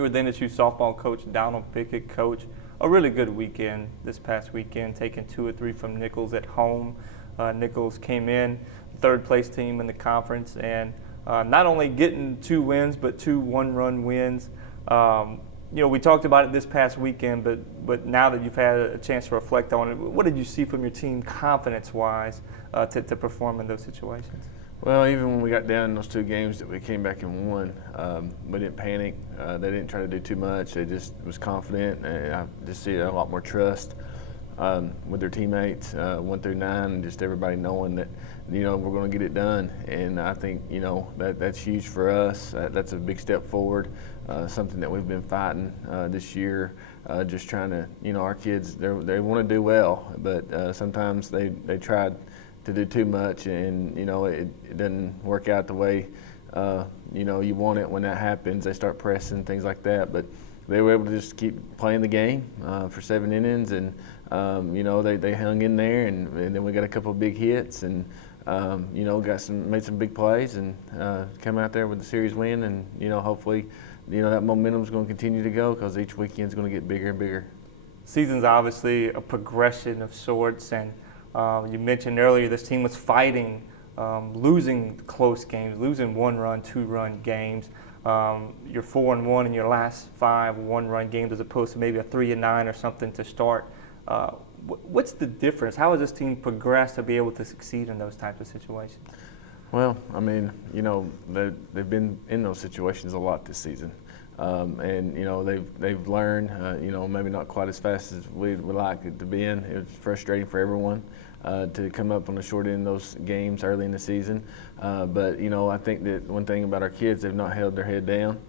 Here with NSU softball coach Donald Pickett. Coach, a really good weekend this past weekend, taking 2 or 3 from Nichols at home. Nichols came in third place team in the conference, and not only getting 2 wins, but 2 one-run wins. We talked about it this past weekend, but now that you've had a chance to reflect on it, what did you see from your team confidence-wise to perform in those situations? Well, even when we got down in those 2 games that we came back and won, we didn't panic. They didn't try to do too much. They just was confident, and I just see a lot more trust with their teammates, 1 through 9, and just everybody knowing that we're going to get it done. And I think that's huge for us. That's a big step forward. Something that we've been fighting this year. Just trying to, our kids, they want to do well, but sometimes they try to do too much, and it doesn't work out the way you want it. When that happens, they start pressing, things like that. But they were able to just keep playing the game for 7 innings, and they hung in there, and then we got a couple of big hits, and made some big plays, and come out there with the series win, and hopefully that momentum is going to continue to go, because each weekend is going to get bigger and bigger. Season's obviously a progression of sorts, and you mentioned earlier this team was fighting, losing close games, losing 1-run, 2-run games. You're 4-1 in your last 5 one-run games, as opposed to maybe a 3-9 or something to start. What's the difference? How has this team progressed to be able to succeed in those types of situations? Well, I mean, they've been in those situations a lot this season. And they've learned, maybe not quite as fast as we would like it to be in. It was frustrating for everyone to come up on the short end of those games early in the season. But I think that one thing about our kids, they've not held their head down.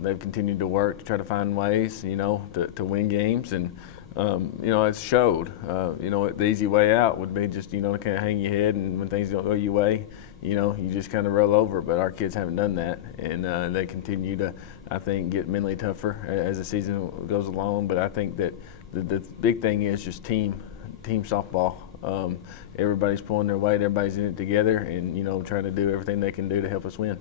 They've continued to work to try to find ways, to win games, and it's showed. The easy way out would be just kind of hang your head, and when things don't go your way, you just kind of roll over. But our kids haven't done that, and they continue to, I think, get mentally tougher as the season goes along. But I think that the big thing is just team softball. Everybody's pulling their weight, everybody's in it together, and trying to do everything they can do to help us win.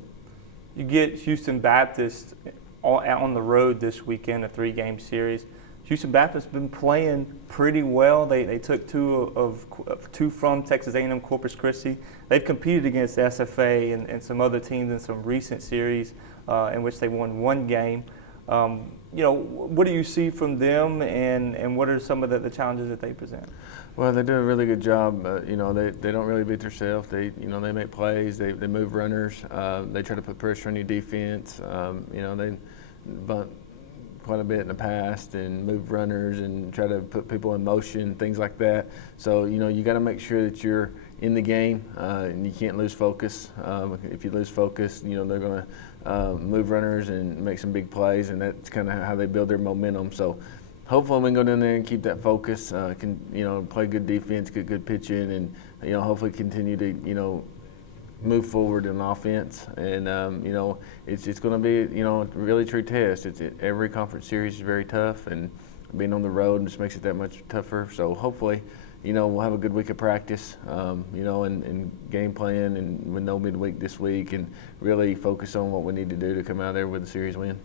You get Houston Baptist on the road this weekend, a 3-game series. Houston Baptist has been playing pretty well. They took 2 from Texas A&M Corpus Christi. They've competed against SFA and some other teams in some recent series in which they won 1 game. What do you see from them, and what are some of the challenges that they present? Well, they do a really good job. They don't really beat themselves. They make plays. They move runners. They try to put pressure on your defense. They bunt quite a bit in the past and move runners and try to put people in motion, things like that. So you got to make sure that you're in the game, and you can't lose focus. If you lose focus, they're going to move runners and make some big plays, and that's kind of how they build their momentum. So hopefully we can go down there and keep that focus, play good defense, get good pitching, and hopefully continue to move forward in offense. And it's going to be a really true test. Every conference series is very tough, and being on the road just makes it that much tougher. So hopefully we'll have a good week of practice, and game plan, and with no midweek this week, and really focus on what we need to do to come out there with a series win.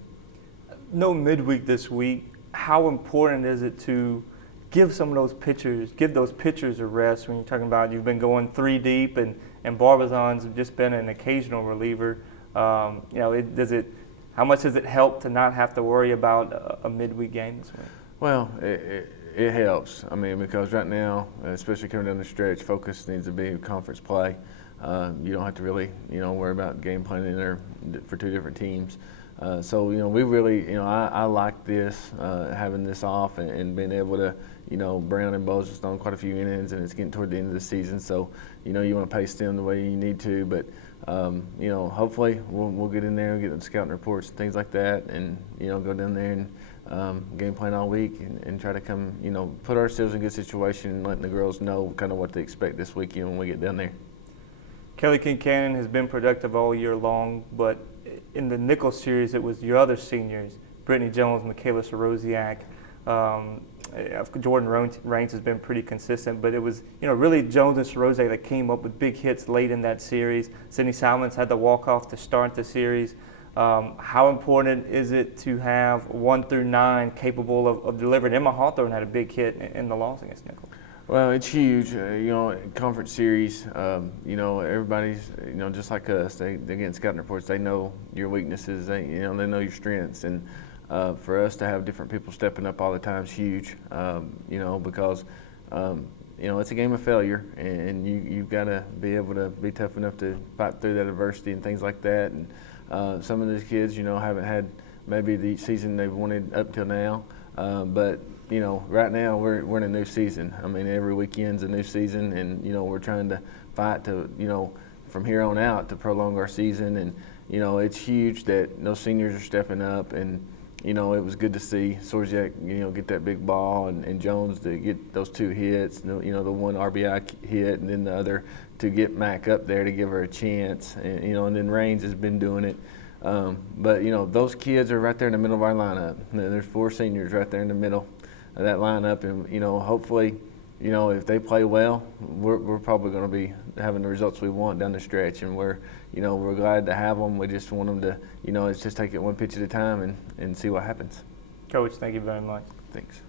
No midweek this week. How important is it to give those pitchers a rest when you're talking about you've been going 3 deep, and Barbizon's just been an occasional reliever? How much does it help to not have to worry about a midweek game this week? Well, it helps. I mean, because right now, especially coming down the stretch, focus needs to be conference play. You don't have to really, worry about game planning there for 2 different teams. So we really, I like this, having this off and being able to, Brown and Bowles has thrown quite a few innings, and it's getting toward the end of the season. So, you want to pace them the way you need to, but hopefully we'll get in there and get the scouting reports and things like that, and go down there and game plan all week and try to come, put ourselves in a good situation and letting the girls know kind of what to expect this weekend when we get down there. Kelly Kincannon has been productive all year long, but in the Nichols series, it was your other seniors, Brittany Jones, Michaela Sorosiak. Jordan Raines has been pretty consistent, but it was really Jones and Sorosiak that came up with big hits late in that series. Sydney Salmons had the walk-off to start the series. How important is it to have 1 through 9 capable of delivering? Emma Hawthorne had a big hit in the loss against Nicholls. Well, it's huge. Conference series, everybody's, just like us, they get scouting reports. They know your weaknesses. They know your strengths. And for us to have different people stepping up all the time is huge, because, it's a game of failure. And you've got to be able to be tough enough to fight through that adversity and things like that. And some of these kids, haven't had maybe the season they've wanted up till now. But right now we're in a new season. I mean, every weekend's a new season, and we're trying to fight to from here on out to prolong our season. And it's huge that those seniors are stepping up, and it was good to see Sorziak get that big ball, and Jones to get those 2 hits. The one RBI hit, and then the other to get Mac up there to give her a chance. And and then Raines has been doing it. But those kids are right there in the middle of our lineup. There's 4 seniors right there in the middle of that lineup, and hopefully, if they play well, we're probably going to be having the results we want down the stretch, and we're glad to have them. We just want them to, it's just take it one pitch at a time and see what happens. Coach, thank you very much. Thanks.